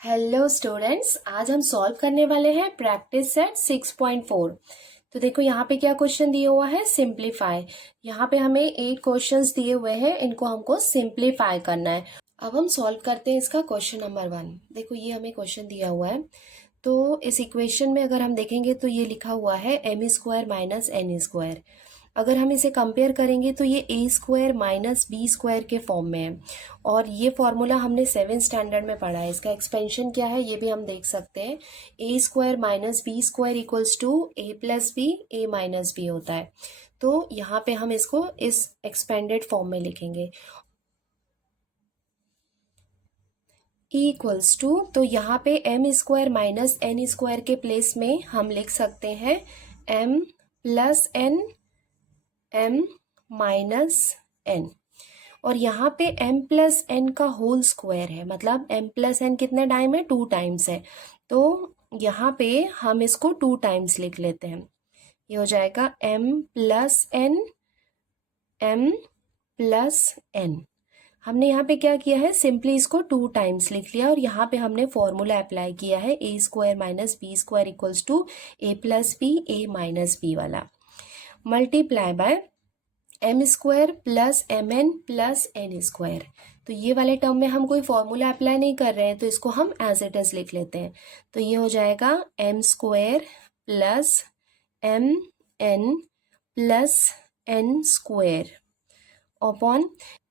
Hello students, आज हम solve करने वाले हैं प्रैक्टिस सेट 6.4। तो देखो यहाँ पे क्या क्वेश्चन दिया हुआ है, सिंप्लीफाई। यहाँ पे हमें 8 क्वेश्चंस दिए हुए हैं, इनको हमको सिंप्लीफाई करना है। अब हम सॉल्व करते हैं इसका क्वेश्चन नंबर 1। देखो ये हमें क्वेश्चन दिया हुआ है, तो इस इक्वेशन में अगर हम देखेंगे तो ये लिखा हुआ है M square minus N square. अगर हम इसे कंपेयर करेंगे तो ये ए स्क्वायर माइनस बी स्क्वायर के फॉर्म में है, और ये फॉर्मूला हमने 7 स्टैंडर्ड में पढ़ा है। इसका एक्सपेंशन क्या है ये भी हम देख सकते हैं। A square minus B square equals to A plus B, A minus B होता है। तो यहाँ पे हम इसको इस एक्सपेंडेड फॉर्म में लिखेंगे, इक्वल्स टू, तो यहाँ पे M square minus N square के प्लेस में हम लिख सकते हैं M plus N, M minus N, और यहाँ पे m प्लस एन का होल स्क्वायर है, मतलब m प्लस एन कितने टाइम है, 2 टाइम्स है। तो यहाँ पे हम इसको 2 टाइम्स लिख लेते हैं। ये हो जाएगा m plus N, m plus N. हमने यहाँ पे क्या किया है, सिंपली इसको 2 टाइम्स लिख लिया, और यहाँ पे हमने फॉर्मूला अप्लाई किया है A square minus B square equals to A plus B, A minus B वाला, multiply by M square plus M N plus N square. तो ये वाले टर्म में हम कोई फॉर्मूला अप्लाई नहीं कर रहे हैं, तो इसको हम एज इट इज लिख लेते हैं। तो ये हो जाएगा M square plus M N plus N square upon,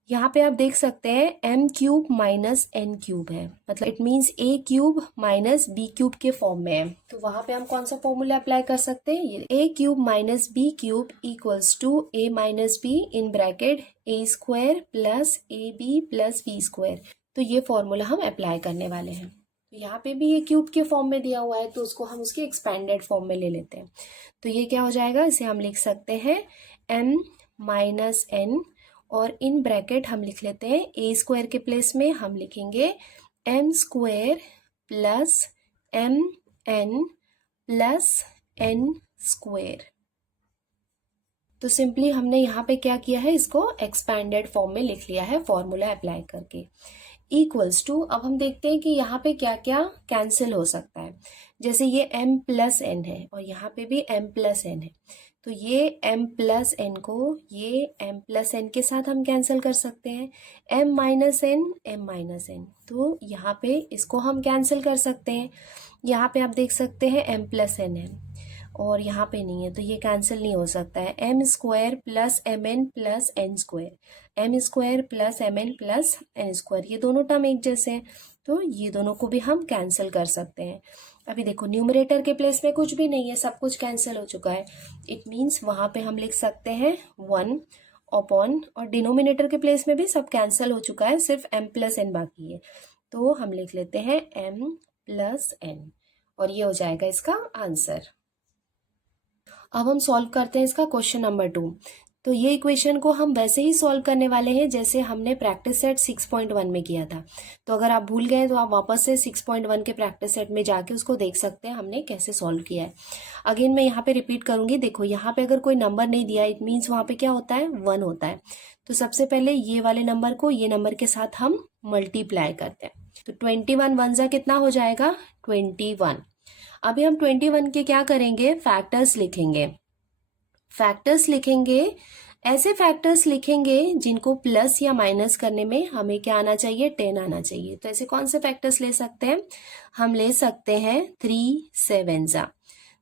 यहाँ पे आप देख सकते हैं M cube minus N cube है, मतलब it means A cube minus B cube के फॉर्म में है। तो वहां पे हम कौन सा फॉर्मूला अप्लाई कर सकते हैं, ये A cube minus B cube equals to A minus B in bracket A square plus A B plus B square. तो ये फॉर्मूला हम अप्लाई करने वाले हैं। तो यहाँ पे भी ये क्यूब के फॉर्म में दिया हुआ है, तो उसको हम उसके एक्सपेंडेड फॉर्म में ले लेते हैं। तो ये क्या हो जाएगा, इसे हम लिख सकते हैं एम माइनस एन, और इन ब्रैकेट हम लिख लेते हैं ए स्क्वायर के प्लेस में हम लिखेंगे M square plus M N plus N square. तो सिंपली हमने यहाँ पे क्या किया है, इसको एक्सपैंडेड फॉर्म में लिख लिया है फॉर्मूला अप्लाई करके। इक्वल्स टू, अब हम देखते हैं कि यहाँ पे क्या क्या कैंसिल हो सकता है। जैसे ये m प्लस एन है और यहाँ पे भी m प्लस एन है, तो ये m प्लस एन को ये m प्लस एन के साथ हम कैंसिल कर सकते हैं। m minus N, m minus N, तो यहाँ पे इसको हम कैंसिल कर सकते हैं। यहाँ पे आप देख सकते हैं m प्लस एन है और यहाँ पे नहीं है, तो ये कैंसिल नहीं हो सकता है। M square plus M N plus N square, M square plus M N plus N square, ये दोनों टर्म एक जैसे हैं, तो ये दोनों को भी हम कैंसिल कर सकते हैं। अभी देखो न्यूमरेटर के प्लेस में कुछ भी नहीं है, सब कुछ कैंसिल हो चुका है। इट मीन्स वहाँ पे हम लिख सकते हैं 1 अपॉन, और डिनोमिनेटर के प्लेस में भी सब कैंसिल हो चुका है, सिर्फ m प्लस एन बाकी है, तो हम लिख लेते हैं m प्लस एन, और ये हो जाएगा इसका आंसर। अब हम सॉल्व करते हैं इसका क्वेश्चन नंबर 2। तो ये इक्वेशन को हम वैसे ही सॉल्व करने वाले हैं जैसे हमने प्रैक्टिस सेट 6.1 में किया था। तो अगर आप भूल गए तो आप वापस से 6.1 के प्रैक्टिस सेट में जाके उसको देख सकते हैं हमने कैसे सॉल्व किया है। अगेन मैं यहाँ पे रिपीट करूंगी। देखो यहाँ पे अगर कोई नंबर नहीं दिया, इट मीन्स वहाँ पे क्या होता है, 1 होता है। तो सबसे पहले ये वाले नंबर को ये नंबर के साथ हम मल्टीप्लाई करते हैं, तो 21 वन जा कितना हो जाएगा, 21। अभी हम 21 के क्या करेंगे, फैक्टर्स लिखेंगे। फैक्टर्स लिखेंगे, ऐसे फैक्टर्स लिखेंगे जिनको प्लस या माइनस करने में हमें क्या आना चाहिए, 10 आना चाहिए। तो ऐसे कौन से फैक्टर्स ले सकते हैं, हम ले सकते हैं 3 7 जा।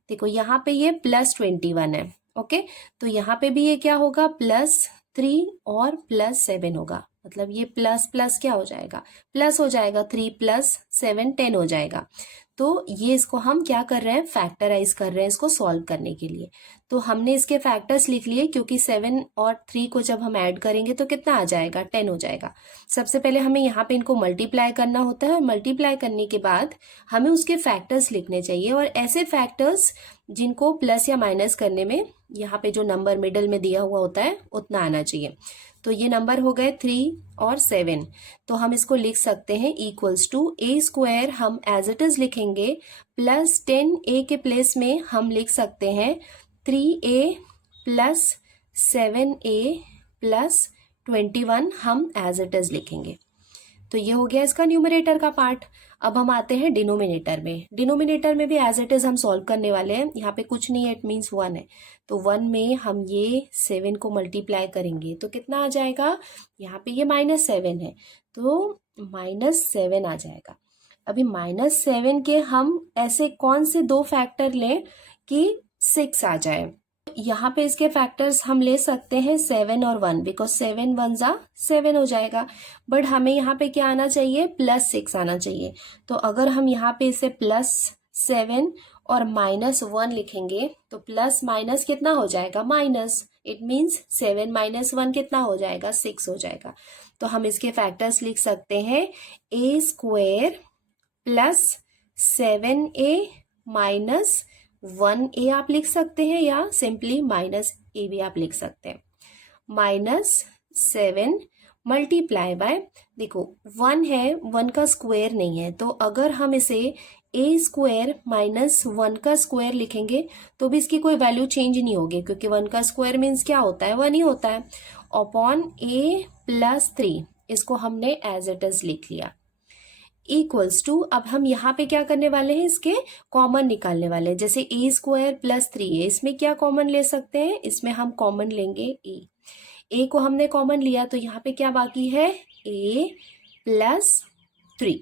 देखो यहाँ पे ये प्लस 21 है, ओके, तो यहाँ पे भी ये क्या होगा, प्लस 3 और प्लस 7 होगा, मतलब ये प्लस प्लस क्या हो जाएगा, प्लस हो जाएगा, 3 प्लस 7 10 हो जाएगा। तो ये इसको हम क्या कर रहे हैं, फैक्टराइज कर रहे हैं इसको सॉल्व करने के लिए। तो हमने इसके फैक्टर्स लिख लिए, क्योंकि 7 और 3 को जब हम ऐड करेंगे तो कितना आ जाएगा, 10 हो जाएगा। सबसे पहले हमें यहाँ पे इनको मल्टीप्लाई करना होता है, और मल्टीप्लाई करने के बाद हमें उसके फैक्टर्स लिखने चाहिए, और ऐसे फैक्टर्स जिनको प्लस या माइनस करने में यहाँ पे जो नंबर मिडल में दिया हुआ होता है उतना आना चाहिए। तो ये नंबर हो गए 3 और 7, तो हम इसको लिख सकते हैं इक्वल्स टू ए स्क्वायर, हम एज इट इज लिखेंगे, प्लस 10a के प्लेस में हम लिख सकते हैं 3a प्लस 7a प्लस 21, हम एज इट इज लिखेंगे। तो ये हो गया इसका न्यूमरेटर का पार्ट। अब हम आते हैं डिनोमिनेटर में। डिनोमिनेटर में भी एज इट इज हम सॉल्व करने वाले हैं। यहाँ पे कुछ नहीं है, इट मीन्स 1 है, तो 1 में हम ये 7 को मल्टीप्लाई करेंगे तो कितना आ जाएगा, यहाँ पे ये -7 है तो -7 आ जाएगा। अभी -7 के हम ऐसे कौन से दो फैक्टर लें कि 6 आ जाए। यहाँ पे इसके फैक्टर्स हम ले सकते हैं 7 और 1, बिकॉज 7 1 जा 7 हो जाएगा। बट हमें यहाँ पे क्या आना चाहिए, +6 आना चाहिए। तो अगर हम यहाँ पे इसे +7 और -1 लिखेंगे तो प्लस माइनस कितना हो जाएगा, माइनस। इट मीन्स 7 - 1 कितना हो जाएगा, 6 हो जाएगा। तो हम इसके फैक्टर्स लिख सकते हैं a² + 7a - 1a आप लिख सकते हैं, या सिंपली -a भी आप लिख सकते हैं। -7 मल्टीप्लाई बाय, देखो 1 है, 1 का स्क्वायर नहीं है, तो अगर हम इसे a² - 1 का स्क्वायर लिखेंगे तो भी इसकी कोई वैल्यू चेंज नहीं होगी, क्योंकि 1 का स्क्वायर मीन्स क्या होता है, 1 ही होता है। अपॉन a + 3, इसको हमने एज इट इज लिख लिया, इक्वल्स टू, अब हम यहाँ पे क्या करने वाले हैं, इसके कॉमन निकालने वाले हैं। जैसे a² + 3 है, इसमें क्या कॉमन ले सकते हैं, इसमें हम कॉमन लेंगे a को हमने कॉमन लिया तो यहाँ पे क्या बाकी है, a + 3।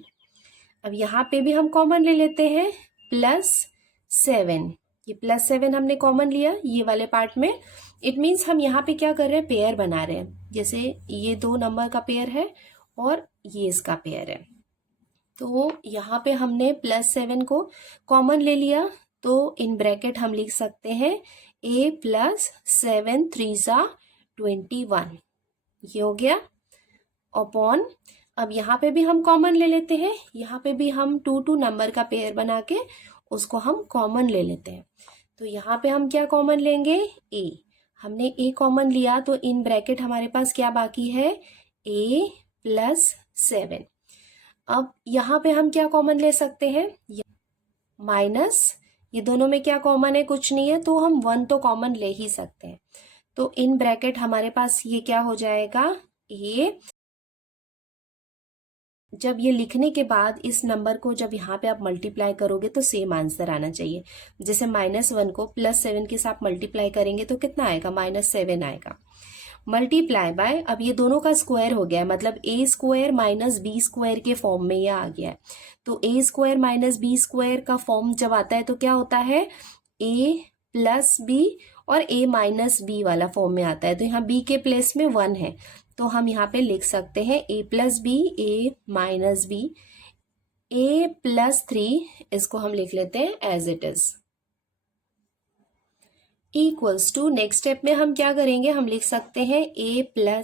अब यहाँ पे भी हम कॉमन ले लेते हैं +7, ये +7 हमने कॉमन लिया ये वाले पार्ट में। इट मीन्स हम यहाँ पे क्या कर रहे हैं, पेयर बना रहे हैं। जैसे ये 2 नंबर का पेयर है और ये इसका पेयर है, तो यहाँ पे हमने +7 को कॉमन ले लिया, तो इन ब्रैकेट हम लिख सकते हैं a + 7 3 × 21, ये हो गया। अपॉन, अब यहाँ पे भी हम कॉमन ले लेते हैं, यहाँ पे भी हम 2 नंबर का पेयर बना के उसको हम कॉमन ले लेते हैं। तो यहाँ पे हम क्या कॉमन लेंगे, a, हमने a कॉमन लिया तो इन ब्रैकेट हमारे पास क्या बाकी है, a + 7। अब यहाँ पे हम क्या कॉमन ले सकते हैं, माइनस, ये दोनों में क्या कॉमन है, कुछ नहीं है, तो हम 1 तो कॉमन ले ही सकते हैं। तो इन ब्रैकेट हमारे पास ये क्या हो जाएगा, a, जब ये लिखने के बाद इस नंबर को जब यहाँ पे आप मल्टीप्लाई करोगे तो सेम आंसर आना चाहिए। जैसे -1 को +7 के साथ मल्टीप्लाई करेंगे तो कितना आएगा, -7 आएगा। मल्टीप्लाई बाय, अब ये दोनों का स्क्वायर हो गया है, मतलब a² - b² के फॉर्म में ये आ गया है। तो a² - b² का फॉर्म जब आता है तो क्या होता है, a + b, और a - b वाला फॉर्म में आता है। तो यहाँ b के प्लेस में 1 है, तो हम यहाँ पे लिख सकते हैं a + b, a - b, a + 3, इसको हम लिख लेते हैं as it is, equals to, next step में हम क्या करेंगे, हम लिख सकते हैं a +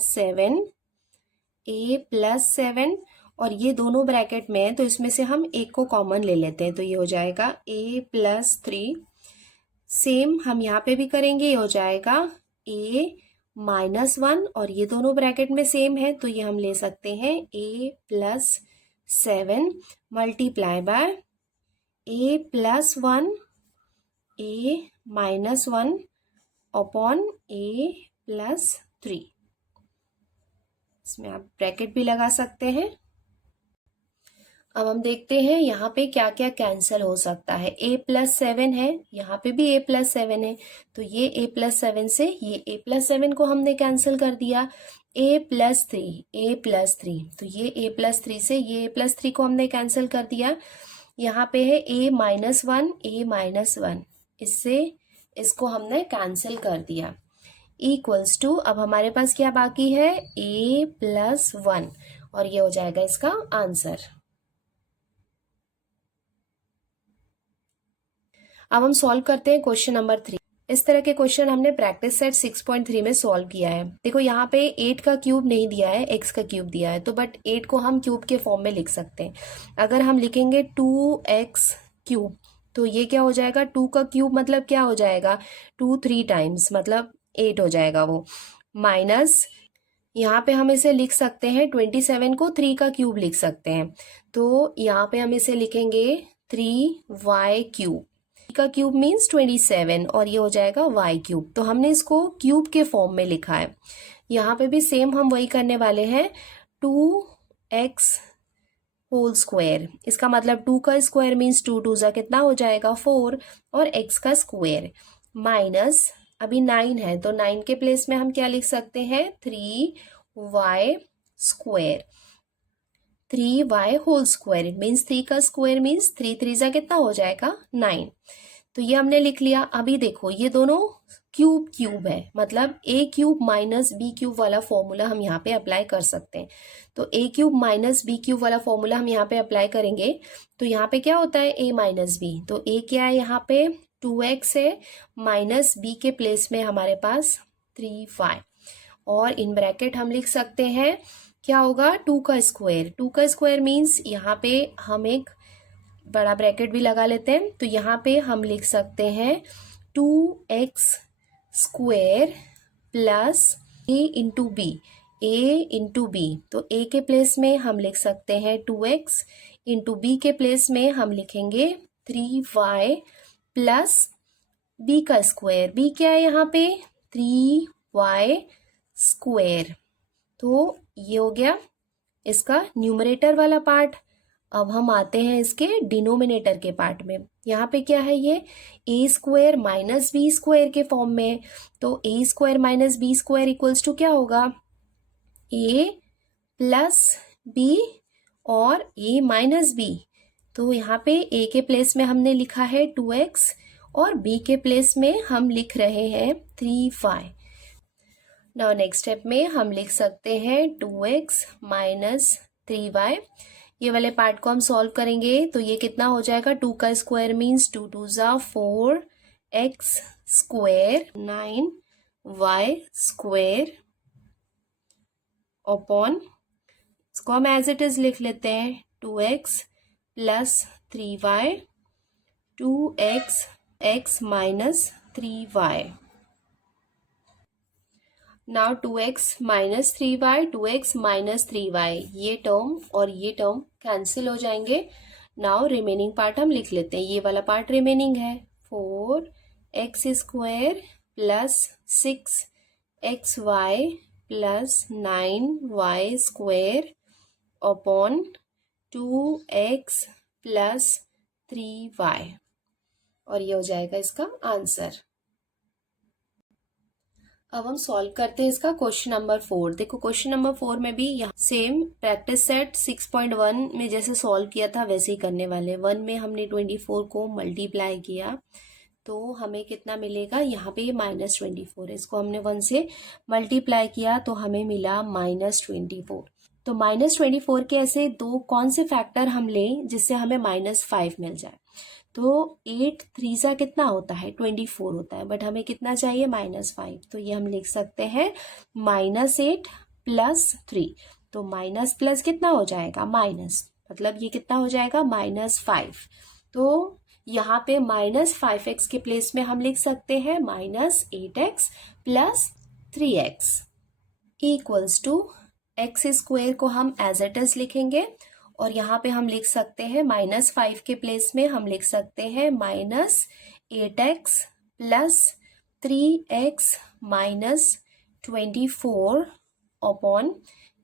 7, और ये दोनों ब्रैकेट में है तो इसमें से हम एक को कॉमन ले लेते हैं, तो ये हो जाएगा a + 3। सेम हम यहाँ पे भी करेंगे, ये हो जाएगा a - 1, और ये दोनों ब्रैकेट में सेम है तो ये हम ले सकते हैं a + 7 multiply by a + 1, a - 1 upon a + 3। इसमें आप ब्रैकेट भी लगा सकते हैं। अब हम देखते हैं यहाँ पे क्या क्या कैंसिल हो सकता है। a + 7 है, यहाँ पे भी a + 7 है, तो ये a + 7 से ये a + 7 को हमने कैंसिल कर दिया। a + 3, तो ये a + 3 से ये a + 3 को हमने कैंसिल कर दिया। यहाँ पे है a - 1, इससे इसको हमने कैंसिल कर दिया, इक्वल्स टू, अब हमारे पास क्या बाकी है, a + 1, और ये हो जाएगा इसका आंसर। अब हम सॉल्व करते हैं क्वेश्चन नंबर 3। इस तरह के क्वेश्चन हमने प्रैक्टिस सेट 6.3 में सॉल्व किया है। देखो यहाँ पे 8 का क्यूब नहीं दिया है, x का क्यूब दिया है, तो बट 8 को हम क्यूब के फॉर्म में लिख सकते हैं। अगर हम लिखेंगे 2x³ तो ये क्या हो जाएगा, 2 का क्यूब मतलब क्या हो जाएगा, 2 3 टाइम्स मतलब 8 हो जाएगा वो, माइनस यहाँ पे हम इसे लिख सकते हैं 27 को 3 का क्यूब लिख सकते हैं, तो यहाँ पे हम इसे लिखेंगे 3y³ का क्यूब मीन्स 27, और ये हो जाएगा y³। तो हमने इसको क्यूब के फॉर्म में लिखा है। यहाँ पे भी सेम हम वही करने वाले हैं, 2x³ होल स्क्वायर, इसका मतलब 2 का स्क्वायर मीन्स 2 टू जा कितना हो जाएगा 4, और x का स्क्वायर माइनस, अभी 9 है तो 9 के प्लेस में हम क्या लिख सकते हैं 3y square, 3y whole square means 3 का स्क्वायर मीन्स 3 3 जा कितना हो जाएगा 9। तो ये हमने लिख लिया। अभी देखो ये दोनों क्यूब क्यूब है, मतलब ए क्यूब माइनस बी क्यूब वाला फॉर्मूला हम यहाँ पे अप्लाई कर सकते हैं। तो ए क्यूब माइनस बी क्यूब वाला फॉर्मूला हम यहाँ पे अप्लाई करेंगे तो यहाँ पे क्या होता है ए माइनस बी, तो ए क्या है यहाँ पे 2x है, माइनस बी के प्लेस में हमारे पास 3y, और इन ब्रैकेट हम लिख सकते हैं क्या होगा 2 का स्क्वायर, 2 का स्क्वायर मीन्स यहाँ पे हम एक बड़ा ब्रैकेट भी लगा लेते हैं, तो यहाँ पे हम लिख सकते हैं 2x square plus a into B, a into B, तो a के प्लेस में हम लिख सकते हैं 2x, इंटू बी के प्लेस में हम लिखेंगे 3y प्लस b का स्क्वायर, b क्या है यहाँ पे 3y स्क्वायर। तो ये हो गया इसका न्यूमरेटर वाला पार्ट। अब हम आते हैं इसके डिनोमिनेटर के पार्ट में। यहाँ पे क्या है ये ए स्क्वायर माइनस बी स्क्वायर के फॉर्म में, तो a square minus B square equals to क्या होगा ए प्लस बी और ए माइनस बी। तो यहाँ पे ए के प्लेस में हमने लिखा है 2x और बी के प्लेस में हम लिख रहे हैं 3y। नाउ नेक्स्ट स्टेप में हम लिख सकते हैं 2x माइनस 3y। ये वाले पार्ट को हम सॉल्व करेंगे तो ये कितना हो जाएगा 2 का स्क्वायर मीन्स 2 टू जा 4x square 9y square upon, इसको हम एज इट इज लिख लेते हैं 2x plus 3y, 2x x minus 3y। Now 2x minus 3y, 2x minus 3y, ये टर्म और ये टर्म कैंसिल हो जाएंगे। नाउ रिमेनिंग पार्ट हम लिख लेते हैं, ये वाला पार्ट रिमेनिंग है 4x square plus 6xy plus 9y square upon 2x plus 3y, और ये हो जाएगा इसका आंसर। अब हम सॉल्व करते हैं इसका क्वेश्चन नंबर 4। देखो क्वेश्चन नंबर 4 में भी यहाँ सेम प्रैक्टिस सेट 6.1 में जैसे सॉल्व किया था वैसे ही करने वाले। 1 में हमने 24 को मल्टीप्लाई किया तो हमें कितना मिलेगा, यहाँ पे ये -24 है, इसको हमने 1 से मल्टीप्लाई किया तो हमें मिला -24। तो -24 के ऐसे दो कौन से फैक्टर हम लें जिससे हमें -5 मिल जाए। तो 8 3 सा कितना होता है 24 होता है, बट हमें कितना चाहिए -5, तो ये हम लिख सकते हैं -8 प्लस 3, तो माइनस प्लस कितना हो जाएगा माइनस, मतलब ये कितना हो जाएगा -5। तो यहाँ पे -5x के प्लेस में हम लिख सकते हैं -8x plus 3x equals to X square को हम एज इट इज लिखेंगे, और यहाँ पे हम लिख सकते हैं -5 के प्लेस में हम लिख सकते हैं -8x plus 3x minus 24 upon,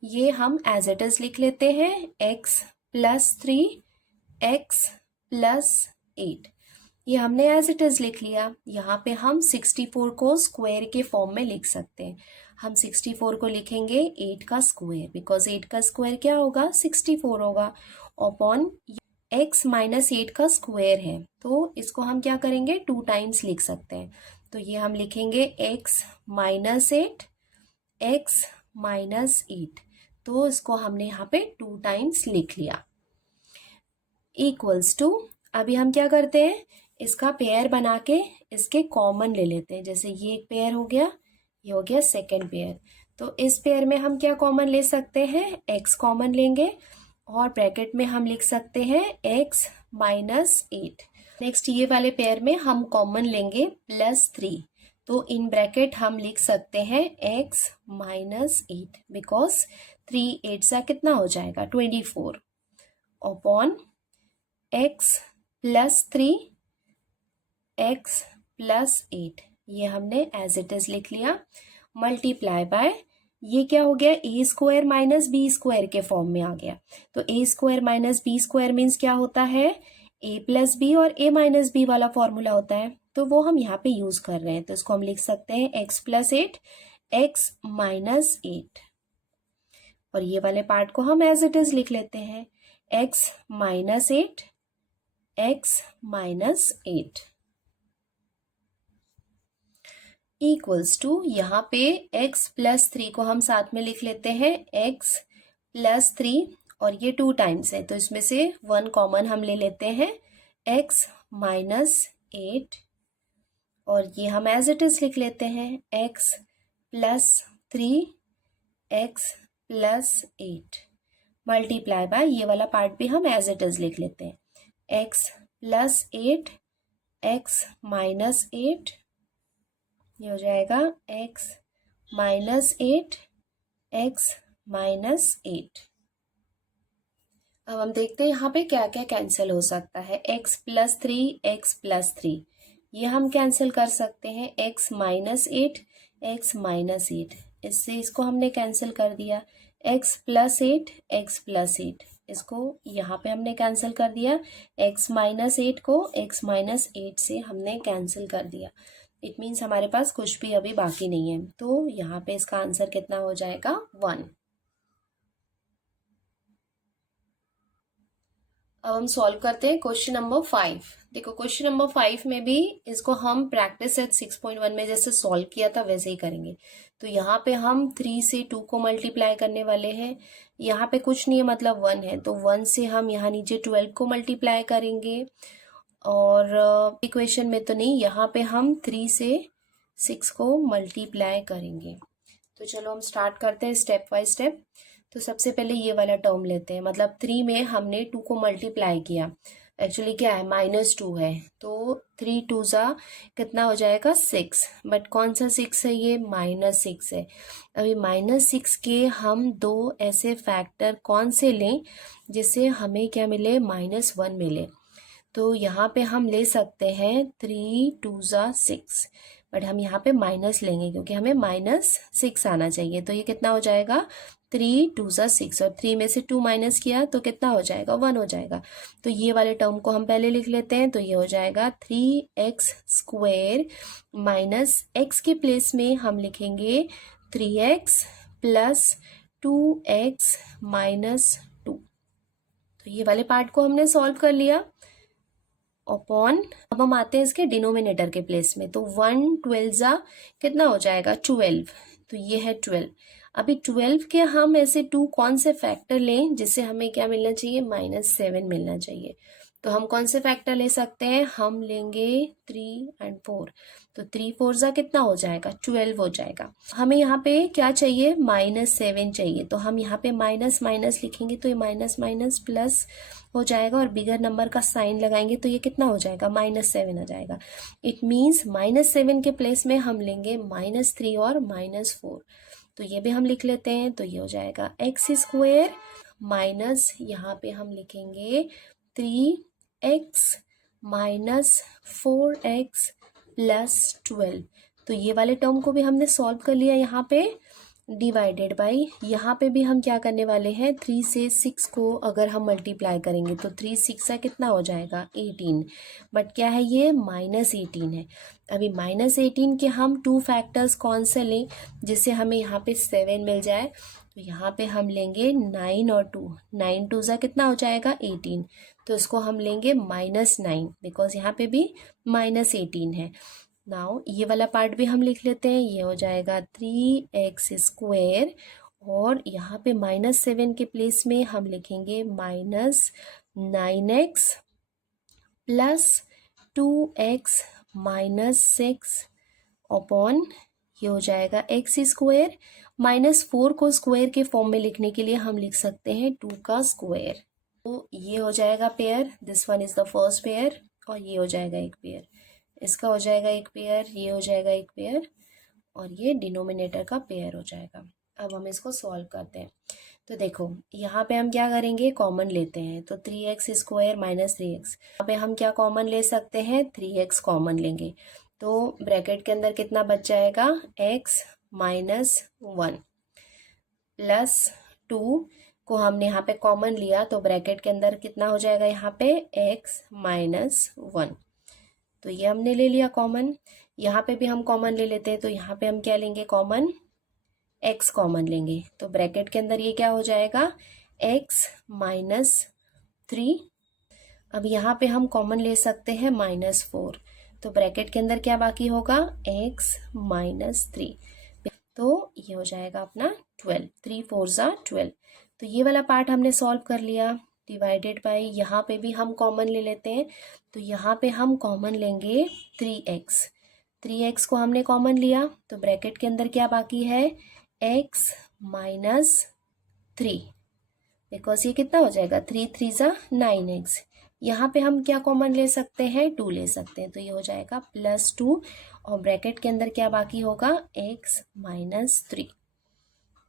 ये हम एज इट इज लिख लेते हैं x प्लस 3 x प्लस 8, ये हमने एज इट इज लिख लिया। यहाँ पे हम 64 को स्क्वायर के फॉर्म में लिख सकते हैं। हम 64 को लिखेंगे 8 का स्क्वायर, बिकॉज 8 का स्क्वायर क्या होगा 64 होगा, अपॉन x माइनस 8 का स्क्वायर है तो इसको हम क्या करेंगे 2 टाइम्स लिख सकते हैं। तो ये हम लिखेंगे x माइनस 8 x माइनस 8, तो इसको हमने यहाँ पे 2 टाइम्स लिख लिया इक्वल्स टू, अभी हम क्या करते हैं इसका पेयर बना के इसके कॉमन ले लेते हैं। जैसे ये एक पेयर हो गया, ये हो गया सेकेंड पेयर, तो इस पेयर में हम क्या कॉमन ले सकते हैं x कॉमन लेंगे, और ब्रैकेट में हम लिख सकते हैं x माइनस 8। नेक्स्ट ये वाले पेयर में हम कॉमन लेंगे +3, तो इन ब्रैकेट हम लिख सकते हैं x माइनस 8, बिकॉज 3 8 सा कितना हो जाएगा 24 upon x plus 3 x plus 8, ये हमने एज इट इज लिख लिया, मल्टीप्लाई बाय ये क्या हो गया, a square minus B square के फॉर्म में आ गया। तो a square minus B square means क्या होता है, ए प्लस बी और ए माइनस बी वाला फॉर्मूला होता है, तो वो हम यहाँ पे यूज कर रहे हैं। तो इसको हम लिख सकते हैं X plus eight X minus eight, और ये वाले पार्ट को हम एज इट इज लिख लेते हैं, X minus eight X minus eight equals to, यहाँ पे x प्लस थ्री को हम साथ में लिख लेते हैं, x प्लस थ्री, और ये 2 टाइम्स है तो इसमें से 1 कॉमन हम ले लेते हैं, x माइनस एट, और ये हम एज इट इज लिख लेते हैं, x plus three X plus eight multiply by, ये वाला पार्ट भी हम एज इट इज लिख लेते हैं, x plus eight X minus eight, ये हो जाएगा x minus eight X minus eight. अब हम देखते हैं यहाँ पे क्या क्या कैंसिल हो सकता है, x plus three X plus three, ये हम कैंसिल कर सकते हैं, x minus eight X minus eight, इससे इसको हमने कैंसिल कर दिया, x plus eight X plus eight, इसको यहाँ पे हमने कैंसिल कर दिया, x माइनस एट को x माइनस एट से हमने कैंसिल कर दिया। इट मीन्स हमारे पास कुछ भी अभी बाकी नहीं है, तो यहाँ पे इसका आंसर कितना हो जाएगा, 1। अब हम सॉल्व करते हैं क्वेश्चन नंबर 5। देखो क्वेश्चन नंबर 5 में भी इसको हम प्रैक्टिस सेट 6.1 में जैसे सॉल्व किया था वैसे ही करेंगे। तो यहाँ पे हम 3 से 2 को मल्टीप्लाई करने वाले हैं, यहाँ पे कुछ नहीं है मतलब 1 है, तो 1 से हम यहाँ नीचे 12 को मल्टीप्लाई करेंगे, और इक्वेशन में तो नहीं, यहाँ पे हम 3 से 6 को मल्टीप्लाई करेंगे। तो चलो हम स्टार्ट करते हैं स्टेप बाय स्टेप। तो सबसे पहले ये वाला टर्म लेते हैं, मतलब 3 में हमने 2 को मल्टीप्लाई किया, एक्चुअली क्या है -2 है, तो 3 2 ज़ा कितना हो जाएगा 6, बट कौन सा 6 है, ये -6 है। अभी -6 के हम 2 ऐसे फैक्टर कौन से लें जिससे हमें क्या मिले, -1 मिले। तो यहाँ पे हम ले सकते हैं 3 2 ज़ा 6, बट हम यहाँ पे माइनस लेंगे क्योंकि हमें -6 आना चाहिए। तो ये कितना हो जाएगा, 3 2 ज़ा 6, और 3 में से 2 माइनस किया तो कितना हो जाएगा, 1 हो जाएगा। तो ये वाले टर्म को हम पहले लिख लेते हैं, तो ये हो जाएगा 3x स्क्वायर माइनस x के प्लेस में हम लिखेंगे 3x प्लस 2x माइनस 2। तो ये वाले पार्ट को हमने सॉल्व कर लिया अपॉन, अब हम आते हैं इसके डिनोमिनेटर के प्लेस में, तो 1 12 ज़ा कितना हो जाएगा 12, तो ये है 12। अभी 12 के हम ऐसे 2 कौन से फैक्टर लें जिससे हमें क्या मिलना चाहिए, -7 मिलना चाहिए। तो हम कौन से फैक्टर ले सकते हैं, हम लेंगे 3 एंड 4, तो 3 4 ज़ा कितना हो जाएगा 12 हो जाएगा। हमें यहाँ पे क्या चाहिए, -7 चाहिए, तो हम यहाँ पे माइनस माइनस लिखेंगे तो ये माइनस माइनस प्लस हो जाएगा, और बिगर नंबर का साइन लगाएंगे तो ये कितना हो जाएगा, -7 आ जाएगा। इट मीन्स -7 के प्लेस में हम लेंगे -3 और -4, तो ये भी हम लिख लेते हैं। तो ये हो जाएगा x स्क्वायर माइनस, यहाँ पे हम लिखेंगे 3x माइनस 4x प्लस 12। तो ये वाले टर्म को भी हमने सॉल्व कर लिया यहाँ पे, डिवाइडेड बाई, यहाँ पे भी हम क्या करने वाले हैं, 3 से 6 को अगर हम मल्टीप्लाई करेंगे तो 3 6 का कितना हो जाएगा 18, बट क्या है ये -18 है। अभी -18 के हम 2 फैक्टर्स कौन से लें जिससे हमें यहाँ पे 7 मिल जाए, तो यहाँ पे हम लेंगे 9 और 2, 9 2 ज़ा कितना हो जाएगा 18, तो इसको हम लेंगे -9 बिकॉज यहाँ पे भी -18 है। नाउ ये वाला पार्ट भी हम लिख लेते हैं, ये हो जाएगा 3x स्क्वायर, और यहाँ पे -7 के प्लेस में हम लिखेंगे -9x plus 2x minus 6 upon, ये हो जाएगा x स्क्वायर, -4 को स्क्वायर के फॉर्म में लिखने के लिए हम लिख सकते हैं 2 का स्क्वायर। तो ये हो जाएगा pair, this one is the first pair, और ये हो जाएगा एक पेयर, इसका हो जाएगा एक पेयर, ये हो जाएगा एक पेयर, और ये डिनोमिनेटर का पेयर हो जाएगा। अब हम इसको सॉल्व करते हैं। तो देखो यहाँ पे हम क्या करेंगे, कॉमन लेते हैं, तो 3x स्क्वायर माइनस 3x, यहाँ पे हम क्या कॉमन ले सकते हैं, 3x कॉमन लेंगे, तो ब्रैकेट के अंदर कितना बच जाएगा, x माइनस 1। प्लस 2 को हमने यहाँ पे कॉमन लिया तो ब्रैकेट के अंदर कितना हो जाएगा यहाँ पे x माइनस 1। तो ये हमने ले लिया कॉमन। यहाँ पे भी हम कॉमन ले लेते हैं तो यहाँ पे हम क्या लेंगे कॉमन, x कॉमन लेंगे तो ब्रैकेट के अंदर ये क्या हो जाएगा x माइनस 3। अब यहाँ पे हम कॉमन ले सकते हैं -4 तो ब्रैकेट के अंदर क्या बाकी होगा x माइनस 3। तो ये हो जाएगा अपना 12, 3 4 12। तो ये वाला पार्ट हमने सॉल्व कर लिया। डिवाइडेड बाय यहाँ पे भी हम कॉमन ले लेते हैं तो यहाँ पे हम कॉमन लेंगे 3x। 3x को हमने कॉमन लिया तो ब्रैकेट के अंदर क्या बाकी है x माइनस 3, बिकॉज ये कितना हो जाएगा 3 3 9x। यहाँ पे हम क्या कॉमन ले सकते हैं 2 ले सकते हैं तो ये हो जाएगा +2 और ब्रैकेट के अंदर क्या बाकी होगा x माइनस 3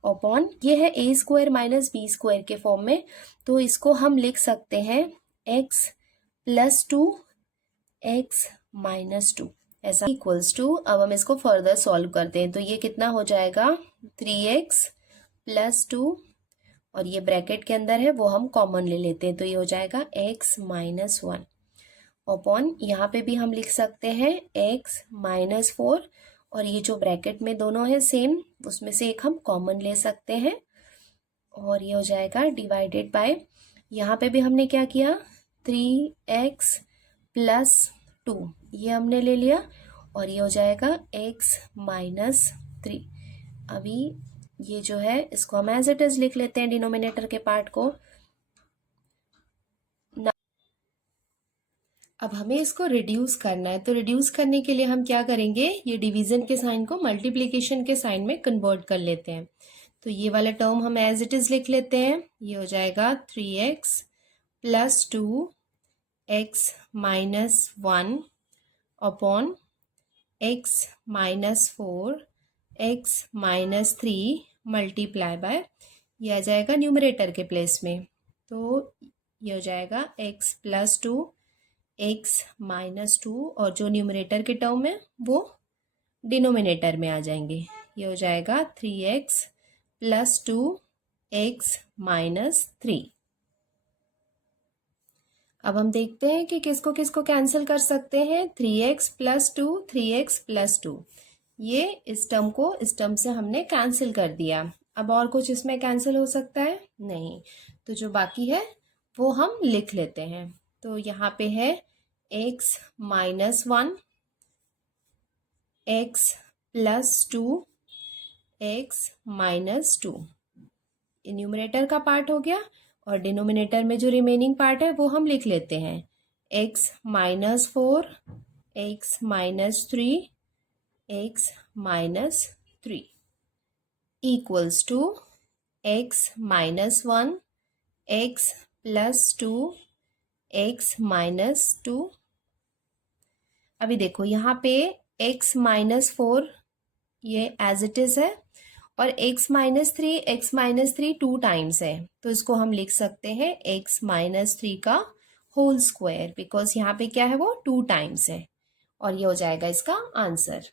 अपॉन ये है a² माइनस b² के फॉर्म में। तो इसको हम लिख सकते हैं x प्लस 2 x माइनस 2 ऐसा इक्वल्स टू। अब हम इसको फर्दर सॉल्व करते हैं तो ये कितना हो जाएगा 3x प्लस 2 और ये ब्रैकेट के अंदर है वो हम कॉमन ले लेते हैं तो ये हो जाएगा x माइनस 1 अपॉन यहाँ पे भी हम लिख सकते हैं x माइनस 4 और ये जो ब्रैकेट में दोनों है सेम उसमें से एक हम कॉमन ले सकते हैं और ये हो जाएगा डिवाइडेड बाय यहाँ पे भी हमने क्या किया 3x प्लस 2 ये हमने ले लिया और ये हो जाएगा x माइनस 3। अभी ये जो है इसको हम एज इट इज लिख लेते हैं डिनोमिनेटर के पार्ट को। अब हमें इसको रिड्यूस करना है तो रिड्यूस करने के लिए हम क्या करेंगे ये डिवीजन के साइन को मल्टीप्लिकेशन के साइन में कन्वर्ट कर लेते हैं। तो ये वाला टर्म हम एज इट इज लिख लेते हैं। ये हो जाएगा 3x plus 2 x minus 1 upon x minus 4 x minus 3 multiply by ये आ जाएगा न्यूमरेटर के प्लेस में तो ये हो जाएगा x प्लस 2 x माइनस 2 और जो न्यूमरेटर के टर्म है वो डिनोमिनेटर में आ जाएंगे। ये हो जाएगा 3x प्लस 2 x माइनस 3। अब हम देखते हैं कि किसको किसको कैंसिल कर सकते हैं 3x प्लस 2 3x प्लस 2 ये इस टर्म को इस टर्म से हमने कैंसिल कर दिया। अब और कुछ इसमें कैंसिल हो सकता है नहीं तो जो बाकी है वो हम लिख लेते हैं। तो यहाँ पे है x minus 1 x plus 2 x minus 2 ये न्यूमरेटर का पार्ट हो गया और डिनोमिनेटर में जो रिमेनिंग पार्ट है वो हम लिख लेते हैं x minus 4 x minus 3 x minus 3 equals to x minus 1 x plus 2 x minus 2। अभी देखो यहाँ पे x माइनस 4 ये एज इट इज है और x माइनस 3 2 टाइम्स है तो इसको हम लिख सकते हैं x माइनस 3 का होल स्क्वायर बिकॉज यहाँ पे क्या है वो 2 टाइम्स है और ये हो जाएगा इसका आंसर।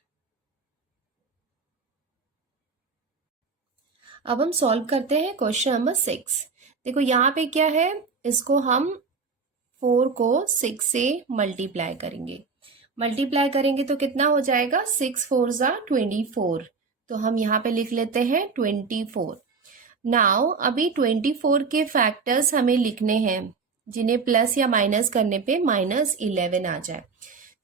अब हम सॉल्व करते हैं क्वेश्चन नंबर 6। देखो यहाँ पे क्या है इसको हम 4 को 6 से मल्टीप्लाई करेंगे तो कितना हो जाएगा 6 4 24 तो हम यहाँ पे लिख लेते हैं 24। नाउ अभी 24 के फैक्टर्स हमें लिखने हैं जिन्हें प्लस या माइनस करने पे -11 आ जाए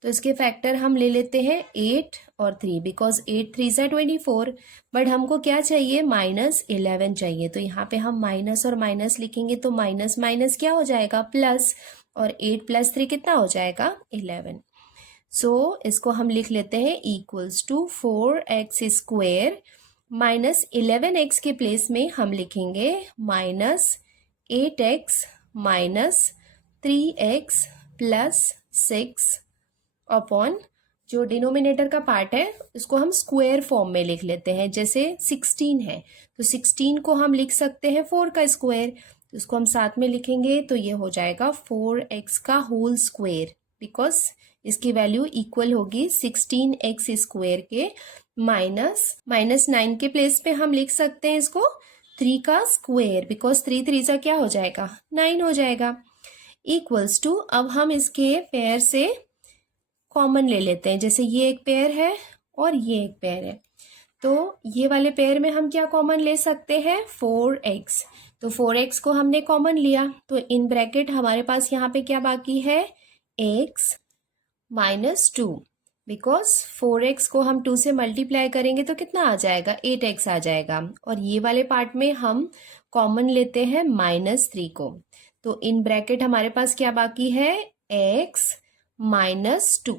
तो इसके फैक्टर हम ले लेते हैं 8 और 3 बिकॉज 8 3 24 बट हमको क्या चाहिए -11 चाहिए तो यहाँ पे हम माइनस और माइनस लिखेंगे तो माइनस माइनस क्या हो जाएगा प्लस और 8 प्लस 3 कितना हो जाएगा 11। सो इसको हम लिख लेते हैं equals to 4x square minus 11x के प्लेस में हम लिखेंगे -8x minus 3x plus 6 upon जो डिनोमिनेटर का पार्ट है इसको हम स्क्वायर फॉर्म में लिख लेते हैं। जैसे 16 है तो 16 को हम लिख सकते हैं 4 का स्क्वायर तो इसको हम साथ में लिखेंगे तो ये हो जाएगा 4x का होल स्क्वायर बिकॉज इसकी वैल्यू इक्वल होगी 16x स्क्वायर के माइनस 9 के प्लेस पे हम लिख सकते हैं इसको 3 का स्क्वायर, बिकॉज 3 3 सा क्या हो जाएगा 9 हो जाएगा, इक्वल्स टू, अब हम इसके पेयर से कॉमन ले लेते हैं, जैसे ये एक पेयर है और ये एक पेयर है, तो ये वाले पेयर में हम क्या कॉमन ले सकते हैं 4x, तो 4x को हमने कॉमन लिया, तो इन ब्रैकेट हमारे पास यहाँ पे क्या बाकी है x माइनस 2, बिकॉज 4x को हम 2 से मल्टीप्लाई करेंगे तो कितना आ जाएगा 8x आ जाएगा, और ये वाले पार्ट में हम कॉमन लेते हैं -3 को, तो इन ब्रैकेट हमारे पास क्या बाकी है x माइनस 2,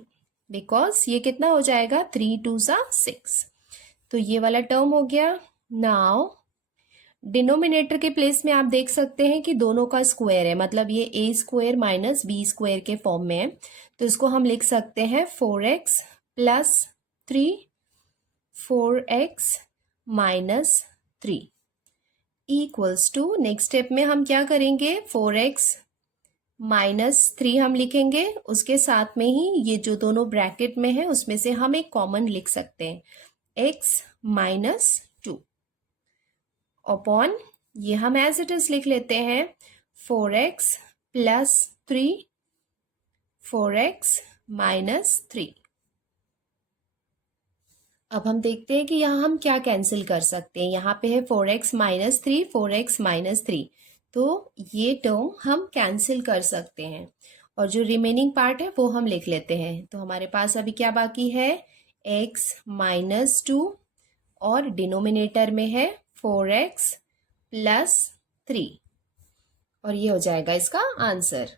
बिकॉज ये कितना हो जाएगा 3 2 सा 6, तो ये वाला टर्म हो गया। नाउ डिनोमिनेटर के प्लेस में आप देख सकते हैं कि दोनों का स्क्वायर है, मतलब ये a square minus B square के फॉर्म में है, तो इसको हम लिख सकते हैं 4x plus 3 4x minus 3 equals to, next step में हम क्या करेंगे 4x माइनस 3 हम लिखेंगे, उसके साथ में ही ये जो दोनों ब्रैकेट में है उसमें से हम एक कॉमन लिख सकते हैं x माइनस 2 अपॉन, ये हम एज इट इज लिख लेते हैं 4x प्लस 3 4x माइनस 3। अब हम देखते हैं कि यहाँ हम क्या कैंसिल कर सकते हैं, यहाँ पे है 4x माइनस 3 4x माइनस 3, तो ये टर्म हम कैंसिल कर सकते हैं, और जो रिमेनिंग पार्ट है वो हम लिख लेते हैं, तो हमारे पास अभी क्या बाकी है x माइनस 2 और डिनोमिनेटर में है 4x प्लस 3, और ये हो जाएगा इसका आंसर।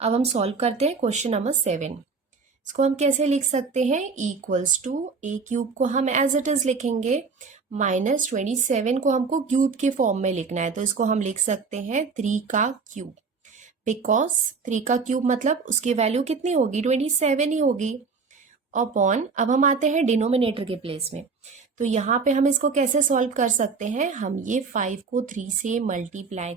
अब हम सॉल्व करते हैं क्वेश्चन नंबर 7, इसको हम कैसे लिख सकते हैं इक्वल्स टू, a क्यूब को हम एज इट इज लिखेंगे, -27 को हमको क्यूब के फॉर्म में लिखना है, तो इसको हम लिख सकते हैं 3 का क्यूब, बिकॉज 3 का क्यूब मतलब उसकी वैल्यू कितनी होगी 27 ही होगी, अपॉन, अब हम आते हैं डिनोमिनेटर के प्लेस में, तो यहाँ पे हम इसको कैसे सॉल्व कर सकते हैं, हम ये 5 को 3 से मल्टीप्लाई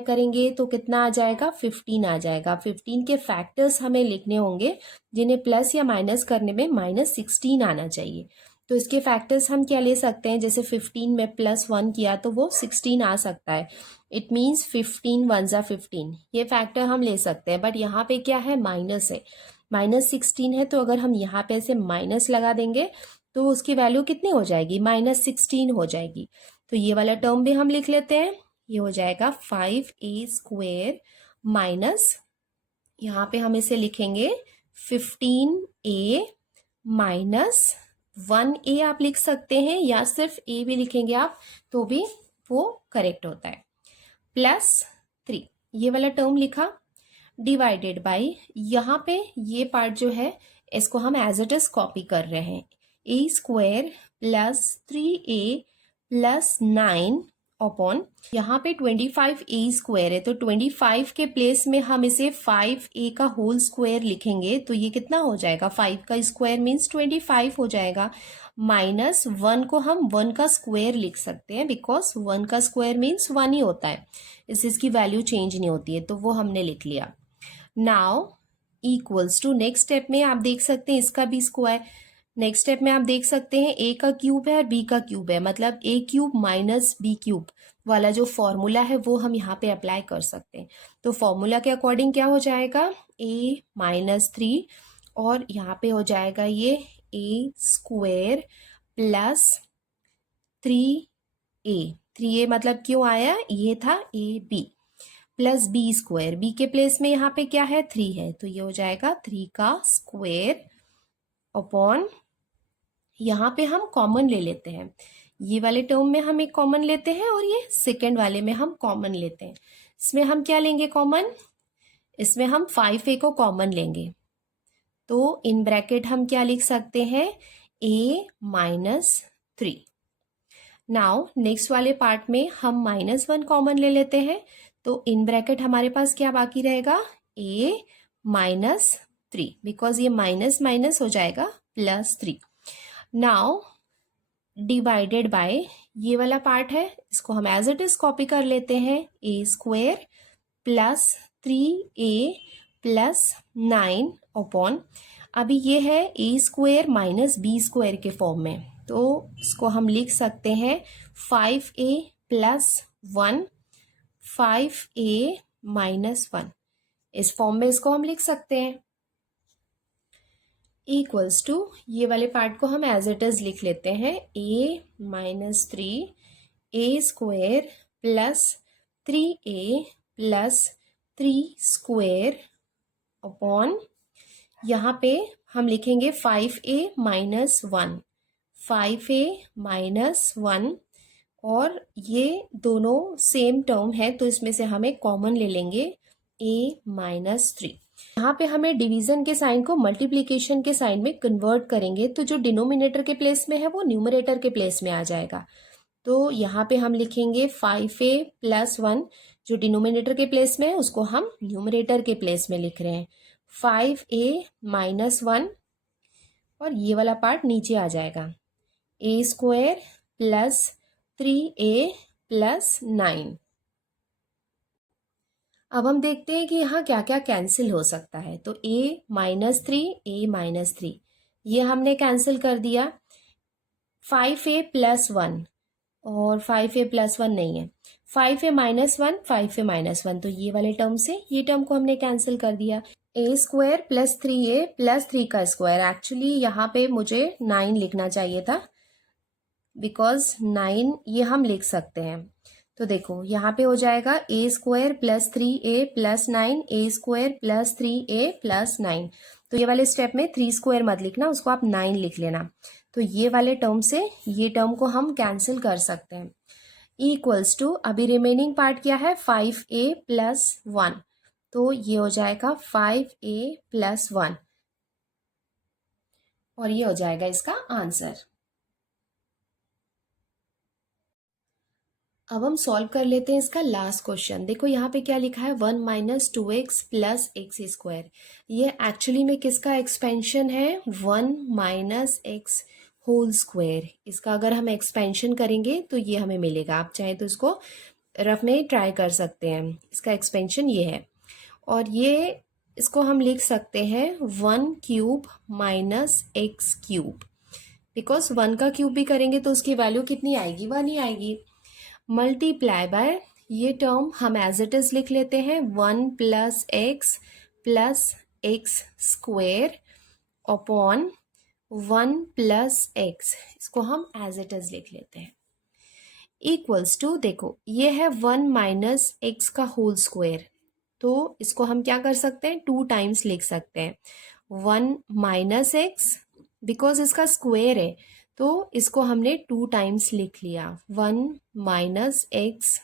करेंगे तो कितना आ जाएगा 15 आ जाएगा, 15 के फैक्टर्स हमें लिखने होंगे जिन्हें प्लस या माइनस करने में -16 आना चाहिए, तो इसके फैक्टर्स हम क्या ले सकते हैं, जैसे 15 में +1 किया तो वो 16 आ सकता है, इट मीन्स 15 1 ज़ा 15, ये फैक्टर हम ले सकते हैं, बट यहाँ पे क्या है माइनस है, -16 है, तो अगर हम यहाँ पे ऐसे माइनस लगा देंगे तो उसकी वैल्यू कितनी हो जाएगी -16 हो जाएगी, तो ये वाला टर्म भी हम लिख लेते हैं, ये हो जाएगा 5a स्क्वायर माइनस, यहाँ पे हम इसे लिखेंगे 15a माइनस 1a आप लिख सकते हैं, या सिर्फ a भी लिखेंगे आप तो भी वो करेक्ट होता है, प्लस 3, ये वाला टर्म लिखा, डिवाइडेड बाई, यहाँ पे ये पार्ट जो है इसको हम एज इट इज कॉपी कर रहे हैं, a square plus 3a plus 9 upon, यहाँ पे 25a स्क्वायर है, तो 25 के प्लेस में हम इसे 5a का होल स्क्वायर लिखेंगे, तो ये कितना हो जाएगा 5 का स्क्वायर मीन्स 25 हो जाएगा, माइनस 1 को हम 1 का स्क्वायर लिख सकते हैं, बिकॉज 1 का स्क्वायर मीन्स 1 ही होता है, इसकी वैल्यू चेंज नहीं होती है, तो वो हमने लिख लिया। Now equals to, next step में आप देख सकते हैं इसका भी स्क्वायर, नेक्स्ट स्टेप में आप देख सकते हैं a का क्यूब है और b का क्यूब है, मतलब a cube minus b cube वाला जो फॉर्मूला है वो हम यहाँ पे अप्लाई कर सकते हैं, तो फॉर्मूला के अकॉर्डिंग क्या हो जाएगा a माइनस 3, और यहाँ पे हो जाएगा ये a स्क्वायर प्लस 3a मतलब क्यों आया, ये था ab plus b square, b के प्लेस में यहाँ पे क्या है 3 है, तो ये हो जाएगा 3 का स्क्वायर अपॉन, यहाँ पे हम कॉमन ले लेते हैं, ये वाले टर्म में हम एक कॉमन लेते हैं और ये सेकेंड वाले में हम कॉमन लेते हैं, इसमें हम क्या लेंगे कॉमन, इसमें हम 5a को कॉमन लेंगे, तो इन ब्रैकेट हम क्या लिख सकते हैं a माइनस 3। नाउ नेक्स्ट वाले पार्ट में हम -1 कॉमन ले लेते हैं, तो इन ब्रैकेट हमारे पास क्या बाकी रहेगा a माइनस 3, बिकॉज ये माइनस माइनस हो जाएगा +3। नाउ डिवाइडेड बाय, ये वाला पार्ट है इसको हम एज इट इज कॉपी कर लेते हैं, a square plus 3a plus 9 upon, अभी ये है a square minus b square के फॉर्म में, तो इसको हम लिख सकते हैं 5a प्लस 1 5a माइनस 1, इस फॉर्म में इसको हम लिख सकते हैं। इक्वल्स टू, ये वाले पार्ट को हम एज इट इज लिख लेते हैं, a minus 3a square plus 3a plus 3 square upon, यहाँ पे हम लिखेंगे 5a माइनस 1 5a माइनस 1, और ये दोनों सेम टर्म है तो इसमें से हमें कॉमन ले लेंगे a माइनस 3। यहाँ पे हमें डिवीजन के साइन को मल्टीप्लीकेशन के साइन में कन्वर्ट करेंगे तो जो डिनोमिनेटर के प्लेस में है वो न्यूमरेटर के प्लेस में आ जाएगा। तो यहाँ पे हम लिखेंगे 5a प्लस 1, जो डिनोमिनेटर के प्लेस में है उसको हम न्यूमरेटर के प्लेस में लिख रहे हैं, 5a माइनस 1, और ये वाला पार्ट नीचे आ जाएगा, a square plus 3a plus 9। अब हम देखते हैं कि यहाँ क्या क्या कैंसिल हो सकता है। तो a माइनस 3 ये हमने कैंसिल कर दिया। 5a प्लस 1 और 5a प्लस 1 नहीं है, 5a माइनस 1 तो ये वाले टर्म से ये टर्म को हमने कैंसिल कर दिया। a square plus 3a plus 3 का स्क्वायर, एक्चुअली यहाँ पे मुझे 9 लिखना चाहिए था, बिकॉज 9 ये हम लिख सकते हैं। तो देखो यहाँ पे हो जाएगा a square plus 3a plus 9, a square plus 3a plus 9। तो ये वाले स्टेप में 3 स्क्वायर मत लिखना, उसको आप 9 लिख लेना। तो ये वाले टर्म से ये टर्म को हम कैंसिल कर सकते हैं। इक्वल्स टू, अभी रिमेनिंग पार्ट क्या है, 5a प्लस 1, तो ये हो जाएगा 5a प्लस 1, और ये हो जाएगा इसका आंसर। अब हम सॉल्व कर लेते हैं इसका लास्ट क्वेश्चन। देखो यहाँ पे क्या लिखा है, 1 minus 2x plus x square. ये एक्चुअली में किसका एक्सपेंशन है, 1 माइनस एक्स होल स्क्वायर। इसका अगर हम एक्सपेंशन करेंगे तो ये हमें मिलेगा। आप चाहें तो इसको रफ में ट्राई कर सकते हैं। इसका एक्सपेंशन ये है, और ये इसको हम लिख सकते हैं 1 cube minus x cube, because 1 का क्यूब भी करेंगे तो उसकी वैल्यू कितनी आएगी, 1 ही आएगी। मल्टीप्लाई बाय, ये टर्म हम एज इट इज लिख लेते हैं, 1 plus x square upon 1 plus x, इसको हम एज इट इज लिख लेते हैं। इक्वल्स टू, देखो ये है 1 माइनस एक्स का होल स्क्वेयर, तो इसको हम क्या कर सकते हैं, 2 टाइम्स लिख सकते हैं। 1 माइनस एक्स, बिकॉज इसका स्क्वेयर है तो इसको हमने 2 टाइम्स लिख लिया, 1 माइनस एक्स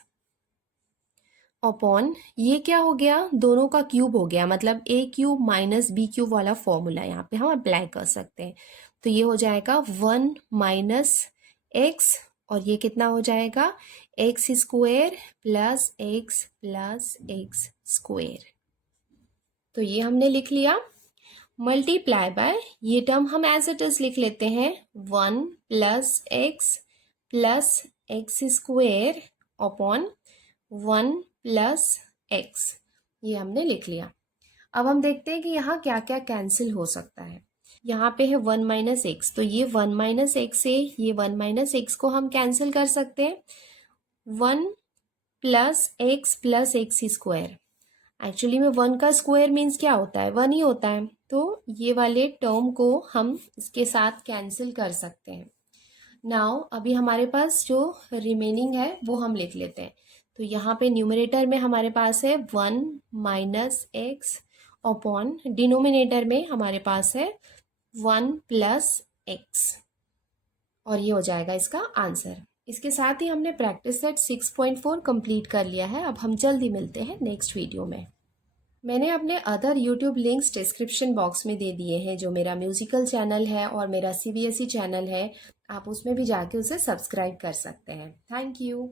अपॉन, ये क्या हो गया, दोनों का क्यूब हो गया, मतलब a cube minus b cube वाला फॉर्मूला यहाँ पे हम अप्लाई कर सकते हैं। तो ये हो जाएगा 1 माइनस एक्स, और ये कितना हो जाएगा, x square plus x square. तो ये हमने लिख लिया। मल्टीप्लाई बाय, ये टर्म हम एज इट इज लिख लेते हैं, 1 plus x square upon 1 plus x, ये हमने लिख लिया। अब हम देखते हैं कि यहाँ क्या क्या कैंसिल हो सकता है। यहाँ पे है 1 माइनस एक्स, तो ये 1 माइनस एक्स से ये 1 माइनस एक्स को हम कैंसिल कर सकते हैं। 1 प्लस एक्स स्क्वायर, एक्चुअली में 1 का स्क्वायर मीन्स क्या होता है, 1 ही होता है, तो ये वाले टर्म को हम इसके साथ कैंसिल कर सकते हैं। नाउ अभी हमारे पास जो रिमेनिंग है वो हम लिख लेते हैं। तो यहाँ पे न्यूमरेटर में हमारे पास है 1 माइनस एक्स अपॉन, डिनोमिनेटर में हमारे पास है 1 प्लस एक्स, और ये हो जाएगा इसका आंसर। इसके साथ ही हमने प्रैक्टिस सेट 6.4 कंप्लीट कर लिया है। अब हम जल्दी मिलते हैं नेक्स्ट वीडियो में। मैंने अपने other YouTube links description box में दे दिए हैं, जो मेरा म्यूजिकल चैनल है और मेरा CBSE चैनल है, आप उसमें भी जाके उसे सब्सक्राइब कर सकते हैं। Thank you.